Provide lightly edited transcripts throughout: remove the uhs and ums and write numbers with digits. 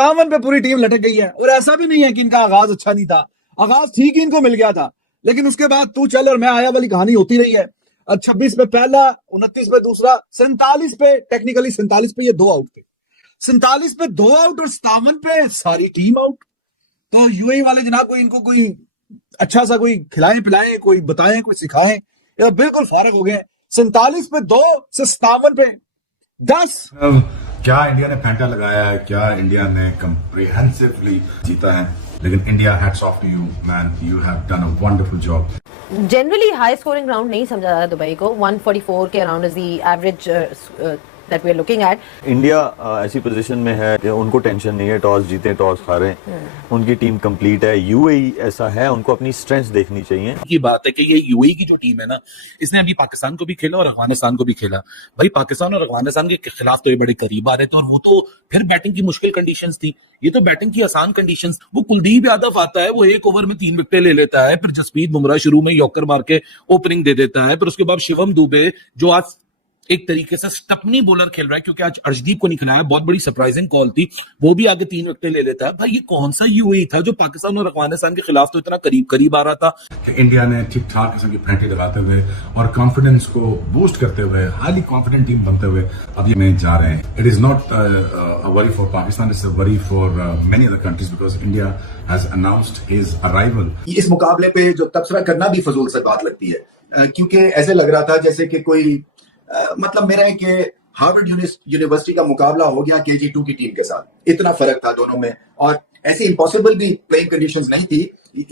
57 पे पूरी टीम लटक गई है। और ऐसा भी नहीं है कि इनका आगाज अच्छा नहीं था, आगाज ठीक ही इनको मिल गया था, लेकिन उसके बाद तू चल और मैं आया वाली कहानी होती रही है। 26 पे पहला, 29 पे दूसरा, 47 पे, टेक्निकली 47 पे ये 2 आउट थे, 47 पे 2 आउट और 57 पे सारी टीम आउट। तो यूएई वाले जनाब कोई इनको कोई अच्छा सा कोई खिलाएं पिलाएं, कोई बताएं, कोई सिखाएं, ये बिल्कुल फारग हो गए। 47 पे 2 से 57 पे 10। क्या इंडिया ने फैंटा लगाया है, क्या इंडिया ने कंप्रिहेंसिवली जीता है, लेकिन India hats off to you man, you have done a wonderful job. Generally high scoring round नहीं समझा जाता दुबई को, 144 के around is the average that we are looking at. India ऐसी पोजीशन में है कि उनको टेंशन नहीं है, टॉस जीते टॉस हारे, उनकी टीम कंप्लीट है। यूएई ऐसा है, उनको अपनी स्ट्रेंथ देखनी चाहिए। की बात है कि ये यूएई की जो टीम है ना, इसने अभी पाकिस्तान को भी खेला और अफगानिस्तान को भी खेला। भाई पाकिस्तान और अफगानिस्तान के खिलाफ तो ये बड़े करीब आ रहे थे, और वो तो फिर बैटिंग की मुश्किल कंडीशंस थी, ये तो बैटिंग की आसान कंडीशंस। वो कुलदीप यादव आता है, वो 1 ओवर में 3 विकेटें ले लेता है, फिर जसप्रीत बुमराह शुरू में यॉर्कर मार के ओपनिंग दे देता है, फिर उसके बाद शिवम दुबे जो आज एक तरीके से स्टपनी बॉलर खेल रहा है, क्योंकि आज अर्शदीप को नहीं खिलाया, बहुत बड़ी सरप्राइजिंग कॉल थी, वो भी आगे 3 विकेटें ले लेता है। भाई ये कौन सा यूएई था जो पाकिस्तान और अफगानिस्तान के खिलाफ तो इतना करीब करीब आ रहा था। कि इंडिया ने ठीक ठाक किस्म की फैंटे लगाते हुए और कॉन्फिडेंस को बूस्ट करते हुए, हाईली कॉन्फिडेंट टीम बनते हुए अभी में जा रहे हैं। It is not a worry for Pakistan, it's a worry for many other countries, because India has announced his arrival. इस मुकाबले पे जो तबसरा करना भी फजूल सी बात लगती है, क्योंकि ऐसे लग रहा था जैसे कि कोई मतलब मेरा है कि हार्वर्ड यूनिवर्सिटी का मुकाबला हो गया KG2 की टीम के साथ, इतना फर्क था दोनों में। और ऐसी इम्पॉसिबल भी प्लेइंग कंडीशंस नहीं थी,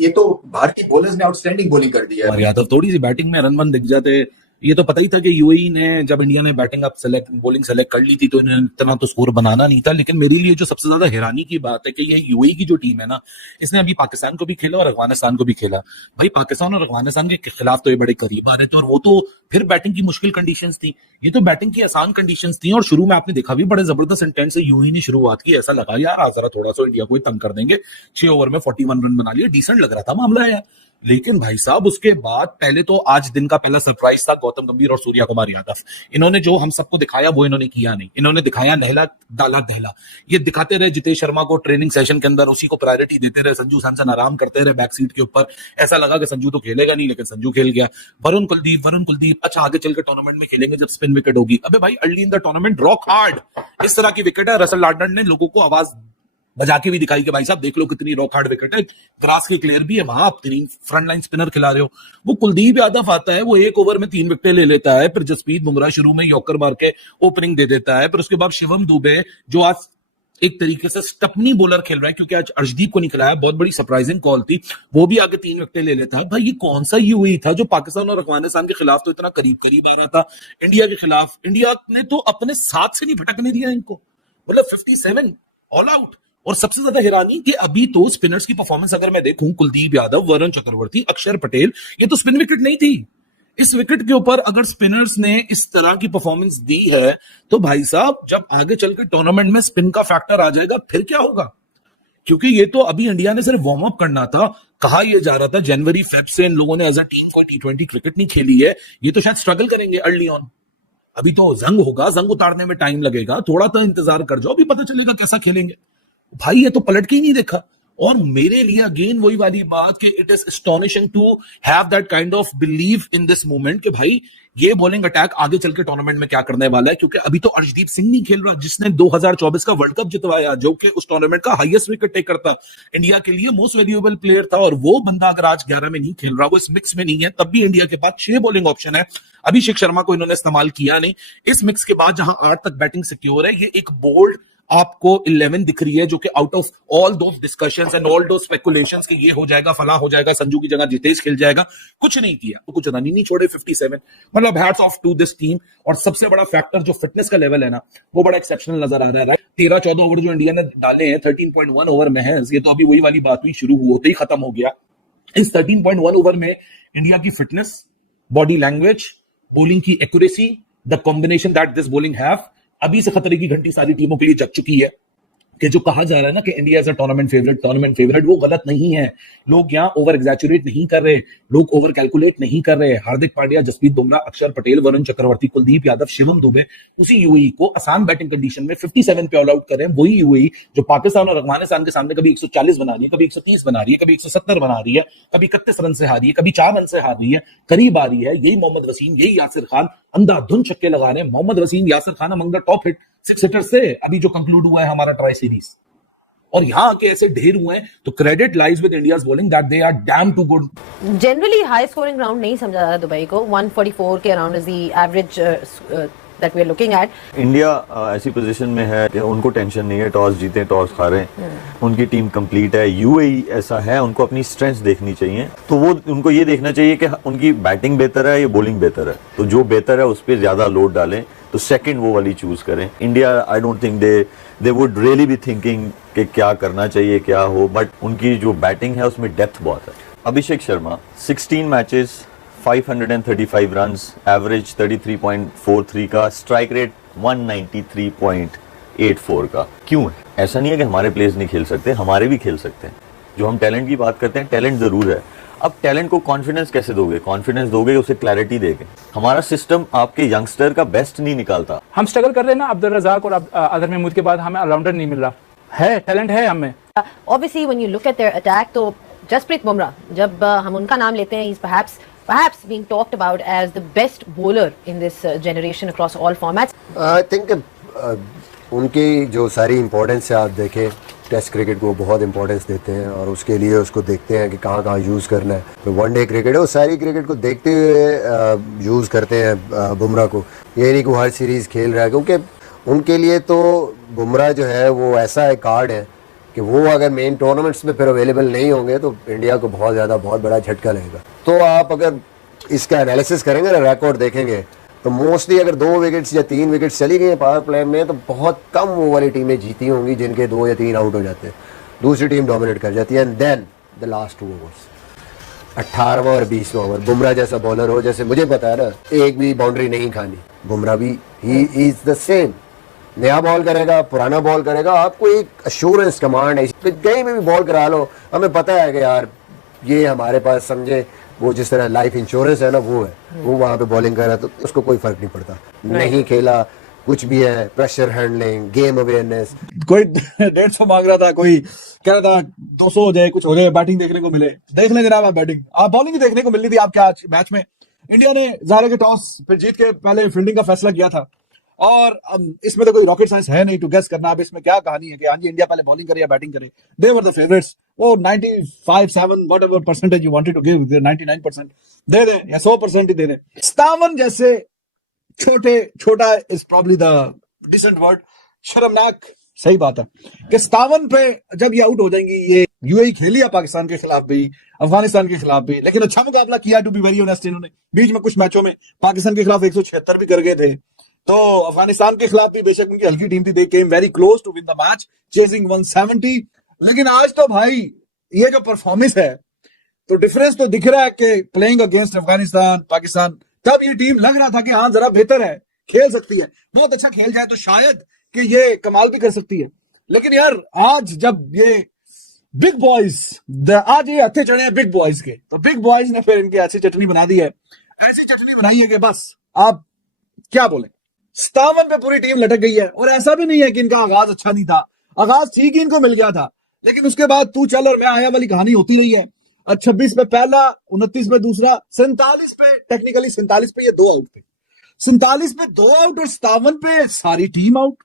ये तो भारतीय बॉलर्स ने आउटस्टैंडिंग बॉलिंग कर दी है। यादव थोड़ी सी बैटिंग में रन वन दिख जाते, ये तो पता ही था कि यूएई ने जब इंडिया ने बैटिंग अप बॉलिंग सेलेक्ट कर ली थी तो इन्हें इतना तो स्कोर बनाना नहीं था। लेकिन मेरे लिए जो सबसे ज्यादा हैरानी की बात है कि ये यूएई की जो टीम है ना, इसने अभी पाकिस्तान को भी खेला और अफगानिस्तान को भी खेला। भाई पाकिस्तान और अफगानिस्तान के खिलाफ तो ये बड़े करीब आ रहे थे, और वो तो फिर बैटिंग की मुश्किल कंडीशंस थी, ये तो बैटिंग की आसान कंडीशंस थी। और शुरू में आपने देखा भी बड़े जबरदस्त इंटेंट से यूएई ने शुरुआत की, ऐसा लगा यार आज जरा थोड़ा सा इंडिया को तंग कर देंगे, 6 ओवर में 41 रन बना लिए, डिसेंट लग रहा था मामला है। लेकिन भाई साहब उसके बाद पहले तो आज दिन का पहला सरप्राइज था गौतम गंभीर और सूर्या कुमार यादव। इन्होंने जो हम सबको दिखाया वो इन्होंने किया नहीं, इन्होंने दिखाया नहला डाला दहला। ये दिखाते रहे जितेश शर्मा को ट्रेनिंग सेशन के अंदर, उसी को प्रायोरिटी देते रहे, संजू सैमसन आराम करते रहे बैक सीट के ऊपर। ऐसा लगा कि संजू तो खेलेगा नहीं, लेकिन संजू खेल गया। वरुण कुलदीप अच्छा आगे चलकर टूर्नामेंट में खेलेंगे जब स्पिन विकेट होगी। अबे भाई early in the tournament rock hard, इस तरह की विकेट है। रसल लार्डन ने लोगों को आवाज बजा के भी दिखाई कि भाई साहब देख लो कितनी रॉक हार्ड विकेट है, ग्रास की क्लियर भी है, वहां आप 3 फ्रंट लाइन स्पिनर खिला रहे हो। वो कुलदीप यादव आता है, वो 1 ओवर में 3 विकेटें ले लेता है, फिर जसप्रीत बुमराह शुरू में यॉर्कर मार के ओपनिंग दे देता है, फिर उसके बाद शिवम दुबे जो आज एक तरीके से स्टपनी बॉलर खेल रहा है, क्योंकि आज अर्शदीप को नहीं खिलाया, बहुत बड़ी सरप्राइजिंग कॉल थी, वो भी आगे 3 विकेटें ले लेता है। भाई ये कौन सा यूएई था जो पाकिस्तान और अफगानिस्तान के खिलाफ तो इतना करीब करीब आ रहा था इंडिया के खिलाफ। इंडिया ने तो अपने साथ से नहीं भटकने दिया इनको, मतलब 57 ऑल आउट। और सबसे ज्यादा हैरानी कि अभी तो स्पिनर्स की परफॉर्मेंस अगर मैं देखूं, कुलदीप यादव, वरुण चक्रवर्ती, अक्षर पटेल, ये तो स्पिन विकेट नहीं थी। इस विकेट के ऊपर अगर स्पिनर्स ने इस तरह की परफॉर्मेंस दी है तो भाई साहब जब आगे चलकर टूर्नामेंट में स्पिन का फैक्टर आ जाएगा फिर क्या होगा। क्योंकि ये तो अभी इंडिया ने सिर्फ वार्म अप करना था। कहा यह जा रहा था जनवरी फेब से इन लोगों ने एज अ टीम कोई T20 क्रिकेट नहीं खेली है, ये तो शायद स्ट्रगल करेंगे अर्ली ऑन। अभी तो जंग होगा, जंग उतारने में टाइम लगेगा, थोड़ा तो इंतजार कर जाओ, अभी पता चलेगा कैसा खेलेंगे। भाई ये तो पलट के ही नहीं देखा। और मेरे लिए अगेन वही वाली बात कि it is astonishing to have that kind of believe in this moment कि भाई ये बॉलिंग अटैक आगे चल के टूर्नामेंट में क्या करने वाला है। क्योंकि अभी तो अर्शदीप सिंह नहीं खेल रहा जिसने 2024 का वर्ल्ड कप जितवाया, जो कि उस टूर्नामेंट का हाईएस्ट विकेट टेकर था, इंडिया के लिए मोस्ट वैल्यूएबल प्लेयर था। और वो बंदा अगर आज 11 में नहीं खेल रहा, वो इस मिक्स में नहीं है, तब भी इंडिया के पास 6 बॉलिंग ऑप्शन है। अभिषेक शर्मा को इन्होंने इस्तेमाल किया नहीं। इस मिक्स के बाद जहां 8 तक बैटिंग सिक्योर है, ये एक बोल्ड आपको 11 दिख रही है जो कि out of all those discussions and all those speculations कि ये हो जाएगा, फला हो जाएगा, संजू की जगह जितेश खेल जाएगा, कुछ नहीं किया, तो कुछ रन ही नहीं छोड़े 57। मतलब hats off to this team. और सबसे बड़ा फैक्टर जो फिटनेस का लेवल है ना, वो बड़ा एक्सेप्शनल नजर आ रहा है। 13-14 ओवर जो इंडिया ने डाले हैं, 13.1 ओवर में है, ये तो अभी वही वाली बात हुई, शुरू होते ही खत्म हो गया। इस 13.1 ओवर में इंडिया की फिटनेस, बॉडी लैंग्वेज, बॉलिंग की accuracy, the combination that this bowling have, अभी से खतरे की घंटी सारी टीमों के लिए जग चुकी है। कि जो कहा जा रहा है ना कि India is a tournament favourite, वो गलत नहीं है। लोग यहाँ ओवर एग्जैचुरेट नहीं कर रहे, लोग ओवर कैलकुलेट नहीं कर रहे। हार्दिक पांड्या, जसप्रीत बुमराह, अक्षर पटेल, वरुण चक्रवर्ती, कुलदीप यादव, शिवम दुबे उसी यूएई को आसान बैटिंग कंडीशन में 57 पे ऑल आउट कर रहे हैं। वही यूएई जो पाकिस्तान और अफगानिस्तान के सामने कभी 140 बना रही है, कभी 130 बना रही है, कभी 170 बना रही है, कभी 31 रन से हारी है, कभी 4 रन से हार रही है, करीब आ रही है। यही मोहम्मद वसीम, यही यासिर खान अंधाधुंध छक्के लगा रहे हैं। Mohammad Waseem, Yasir Khan among the top hit 6 hitters से अभी जो कंक्लूड हुआ है हमारा ट्राई सीरीज, और यहां आके ऐसे ढेर हुए हैं, तो credit lies with India's bowling that they are damn too good. Generally high scoring ground नहीं समझा जाता दुबई को। 144 के around is the average that we are looking at. India ऐसी पोजीशन में है कि उनको टेंशन नहीं है, टॉस जीते टॉस हारे, उनकी टीम कंप्लीट है। यूएई ऐसा है, उनको अपनी स्ट्रेंथ्स देखनी चाहिए, तो वो उनको ये देखना चाहिए कि उनकी बैटिंग बेहतर है या बॉलिंग बेहतर है, तो जो बेहतर है उस पर ज्यादा लोड डालें, तो सेकंड वो वाली चूज करें। India I don't think they would really be thinking कि क्या करना चाहिए क्या हो, बट उनकी जो बैटिंग है उसमें डेप्थ बहुत है। Abhishek Sharma 16 matches 535 runs, average 33.43 का, स्ट्राइक रेट 193.84 का। क्यों है? ऐसा नहीं है कि हमारे प्लेयर्स नहीं खेल सकते, हमारे भी खेल सकते हैं। जो हम टैलेंट की बात करते हैं, टैलेंट जरूर है। अब टैलेंट को कॉन्फिडेंस कैसे दोगे? कॉन्फिडेंस दोगे उसे क्लैरिटी देके। हमारा सिस्टम आपके यंगस्टर का बेस्ट नहीं निकालता। हम स्ट्रगल कर रहे हैं ना, अब्दुल रजाक और अजहर महमूद के बाद हमें ऑलराउंडर नहीं मिल रहा है। टैलेंट है हमें। Obviously, when you look at their attack, तो जसप्रीत बुमराह, जब हम उनका नाम लेते हैं, he's perhaps being talked about as the best bowler in this generation across all formats. I think उनकी जो सारी इम्पोर्टेंस है, आप देखें टेस्ट क्रिकेट को बहुत इंपॉर्टेंस देते हैं और उसके लिए उसको देखते हैं कि कहाँ कहाँ यूज़ करना है। तो वनडे क्रिकेट है, वो सारी क्रिकेट को देखते हुए यूज़ करते हैं बुमराह को। ये नहीं कि वो हर सीरीज़ खेल रहा है, क्योंकि उनके लिए तो बुमराह जो है वो ऐसा एक कार्ड है कि वो अगर मेन टूर्नामेंट्स में फिर अवेलेबल नहीं होंगे तो इंडिया को बहुत बड़ा झटका लगेगा। तो आप अगर इसका एनालिसिस करेंगे ना, रिकॉर्ड देखेंगे, तो मोस्टली अगर 2 विकेट्स या 3 विकेट्स चली गई पावर प्ले में, तो बहुत कम वो वाली टीमें जीती होंगी जिनके 2 या 3 आउट हो जाते हैं, दूसरी टीम डोमिनेट कर जाती है। And then the last 2 overs, 18वां और 20वां ओवर, बुमराह जैसा बॉलर हो, जैसे मुझे पता है ना, एक भी बाउंड्री नहीं खानी। बुमराह भी ही इज द सेम, नया बॉल करेगा, पुराना बॉल करेगा, आपको एक अश्योरेंस कमांड है, कहीं भी बॉल करा लो, हमें पता है कि यार ये हमारे पास, समझे वो जिस तरह लाइफ इंश्योरेंस है ना, वो है, वो वहाँ पे बॉलिंग कर रहा है तो उसको कोई फर्क नहीं पड़ता, नहीं खेला कुछ भी है, प्रेशर हैंडलिंग, गेम अवेयरनेस। कोई 150 मांग रहा था, कोई कह रहा था 200 हो जाए, कुछ हो जाए, बैटिंग देखने को मिले। देख लें जनाब, आप बैटिंग, आप बॉलिंग ही देखने को मिल रही थी आपके आज मैच में। इंडिया ने ज़ाहिर के टॉस फिर जीत के पहले फील्डिंग का फैसला किया था, और इसमें तो कोई रॉकेट साइंस है नहीं टू गेस करना अब इसमें क्या कहानी है कि हाँ जी इंडिया पहले बॉलिंग करे या बैटिंग करे। दे वर द फेवरेट्स, वो 95-7 whatever percentage you wanted to give, 99% दे दे या 100% ही दे दे। 57 जैसे छोटा is probably the decent word, शर्मनाक सही बात है कि 57 पे जब ये आउट हो जाएंगी। ये यूएई खेली है पाकिस्तान के खिलाफ भी, अफगानिस्तान के खिलाफ भी, लेकिन अच्छा मुकाबला किया टू बी वेरी ऑनेस्ट। इन्होंने बीच में कुछ मैचों में पाकिस्तान के खिलाफ 176 भी कर गए थे, तो अफगानिस्तान के खिलाफ भी बेशक उनकी हल्की टीम थी, they came very close to win the match chasing 170। लेकिन आज तो भाई ये जो परफॉर्मेंस है, तो डिफरेंस तो दिख रहा है कि प्लेइंग अगेंस्ट अफगानिस्तान, पाकिस्तान, तब ये टीम लग रहा था कि हाँ जरा बेहतर है, खेल सकती है, बहुत अच्छा खेल जाए तो शायद कि ये कमाल भी कर सकती है। लेकिन यार आज जब ये बिग बॉयज, आज ये हथे चढ़े हैं बिग बॉयज के, तो बिग बॉयज ने फिर इनकी ऐसी चटनी बना दी है, ऐसी चटनी बनाई है कि बस आप क्या बोले। 57 पे पूरी टीम लटक गई है, और ऐसा भी नहीं है कि इनका आगाज अच्छा नहीं था, आगाज ठीक ही इनको मिल गया था, लेकिन उसके बाद तू चल और मैं आया वाली कहानी होती रही है। 26 पे पहला, 29 पे दूसरा, 47 पे टेक्निकली 47 पे ये 2 आउट थे, 47 पे 2 आउट और 57 पे सारी टीम आउट।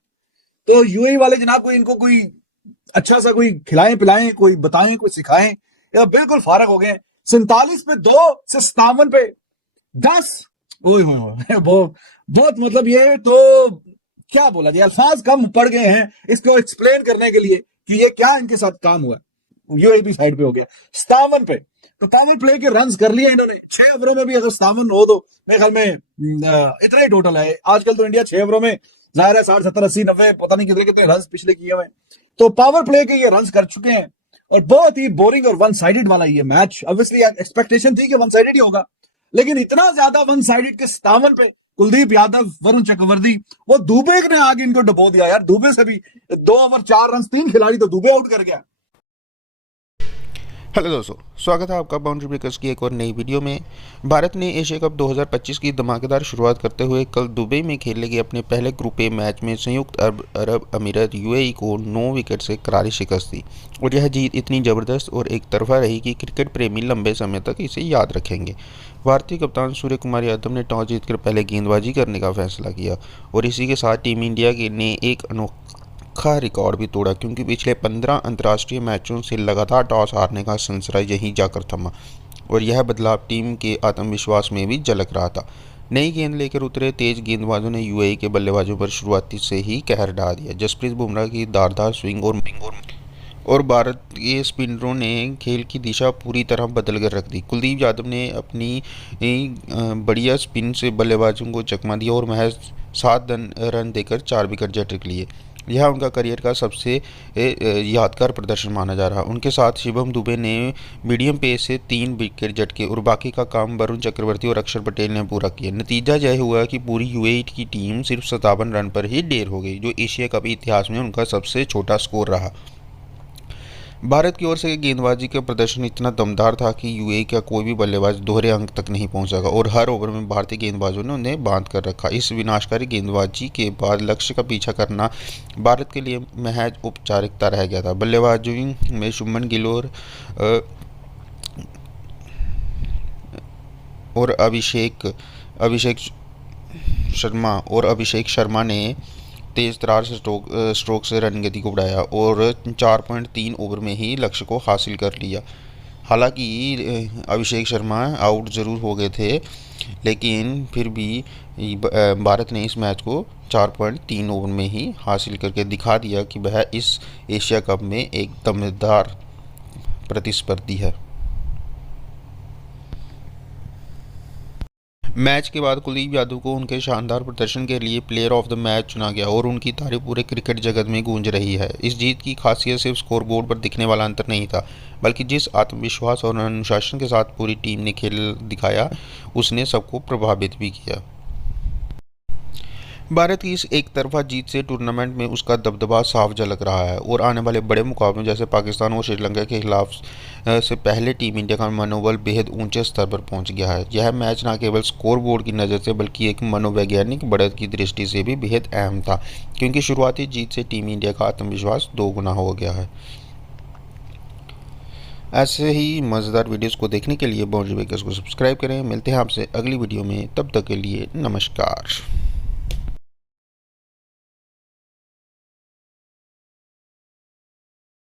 तो यूएई वाले जनाब कोई इनको कोई अच्छा सा कोई खिलाएं पिलाएं, कोई बताएं, कोई सिखाएं, या बिल्कुल फारग हो गए। 47 पे 2 से 57 पे 10, बहुत मतलब ये तो क्या बोला जाए, अल्फाज कम पड़ गए हैं इसको एक्सप्लेन करने के लिए कि ये क्या इनके साथ काम हुआ। यूएई भी साइड पे हो गया 57 पे, तो पावर प्ले के रन्स कर लिए इन्होंने 6 ओवरों में भी। अगर 57 हो तो मेरे ख्याल में इतना ही टोटल है। आजकल तो इंडिया 6 ओवरों में जाहिर है 60, 70, 80, 90 पता नहीं कितने कितने रन्स पिछले किए हुए, तो पावर प्ले के ये रन्स कर चुके हैं। और बहुत ही बोरिंग और वन साइडेड वाला ये मैच, ऑब्वियसली एक्सपेक्टेशन थी कि वन साइडेड ही होगा, लेकिन इतना ज्यादा वन साइडेड के 57 पे कुलदीप यादव, वरुण चक्रवर्ती, वो दुबे ने आगे इनको डबो दिया यार। दुबे से भी 2 ओवर 4 रन 3 खिलाड़ी तो दुबे आउट कर गया। हेलो दोस्तों, स्वागत है आपका बाउंड्री ब्रेकर्स की एक और नई वीडियो में। भारत ने एशिया कप 2025 की धमाकेदार शुरुआत करते हुए कल दुबई में खेले गए अपने पहले ग्रुप ए मैच में संयुक्त अरब अमीरात यूएई को 9 विकेट से करारी शिकस्त दी और यह जीत इतनी ज़बरदस्त और एक तरफा रही कि क्रिकेट प्रेमी लंबे समय तक इसे याद रखेंगे। भारतीय कप्तान सूर्य कुमार यादव ने टॉस जीतकर पहले गेंदबाजी करने का फैसला किया और इसी के साथ टीम इंडिया ने एक अनोखा रिकॉर्ड भी तोड़ा, क्योंकि पिछले 15 अंतर्राष्ट्रीय मैचों से लगातार टॉस हारने का सिलसिला यहीं जाकर थमा और यह बदलाव टीम के आत्मविश्वास में भी झलक रहा था। नई गेंद लेकर उतरे तेज गेंदबाजों ने यूएई के बल्लेबाजों पर शुरुआती से ही कहर ढा दिया। जसप्रीत बुमराह की धारदार स्विंग और भारत के स्पिनरों ने खेल की दिशा पूरी तरह बदल कर रख दी। कुलदीप यादव ने अपनी बढ़िया स्पिन से बल्लेबाजों को चकमा दिया और महज 7 रन देकर 4 विकेट झटक लिए। यह उनका करियर का सबसे यादगार प्रदर्शन माना जा रहा। उनके साथ शिवम दुबे ने मीडियम पेस से 3 विकेट झटके और बाकी का काम वरुण चक्रवर्ती और अक्षर पटेल ने पूरा किया। नतीजा यह हुआ कि पूरी यूएई की टीम सिर्फ 57 रन पर ही ढेर हो गई, जो एशिया कप इतिहास में उनका सबसे छोटा स्कोर रहा। भारत की ओर से गेंदबाजी का प्रदर्शन इतना दमदार था कि यूएई का कोई भी बल्लेबाज दोहरे अंक तक नहीं पहुंच सका और हर ओवर में भारतीय गेंदबाजों ने उन्हें बांध कर रखा। इस विनाशकारी गेंदबाजी के बाद लक्ष्य का पीछा करना भारत के लिए महज औपचारिकता रह गया था। बल्लेबाजों में शुभमन गिल और अभिषेक शर्मा ने तेज तरार से स्ट्रोक से रन गति को बढ़ाया और 4.3 ओवर में ही लक्ष्य को हासिल कर लिया। हालांकि अभिषेक शर्मा आउट ज़रूर हो गए थे, लेकिन फिर भी भारत ने इस मैच को 4.3 ओवर में ही हासिल करके दिखा दिया कि वह इस एशिया कप में एक दमदार प्रतिस्पर्धी है। मैच के बाद कुलदीप यादव को उनके शानदार प्रदर्शन के लिए प्लेयर ऑफ द मैच चुना गया और उनकी तारीफ पूरे क्रिकेट जगत में गूंज रही है। इस जीत की खासियत सिर्फ स्कोरबोर्ड पर दिखने वाला अंतर नहीं था, बल्कि जिस आत्मविश्वास और अनुशासन के साथ पूरी टीम ने खेल दिखाया, उसने सबको प्रभावित भी किया। भारत की इस एक तरफा जीत से टूर्नामेंट में उसका दबदबा साफ झलक रहा है और आने वाले बड़े मुकाबलों जैसे पाकिस्तान और श्रीलंका के खिलाफ से पहले टीम इंडिया का मनोबल बेहद ऊंचे स्तर पर पहुंच गया है। यह मैच न केवल स्कोर बोर्ड की नज़र से बल्कि एक मनोवैज्ञानिक बढ़त की दृष्टि से भी बेहद अहम था, क्योंकि शुरुआती जीत से टीम इंडिया का आत्मविश्वास 2 गुना हो गया है। ऐसे ही मज़ेदार वीडियोज़ को देखने के लिए बाउंड्री ब्रेकर्स को सब्सक्राइब करें। मिलते हैं आपसे अगली वीडियो में, तब तक के लिए नमस्कार।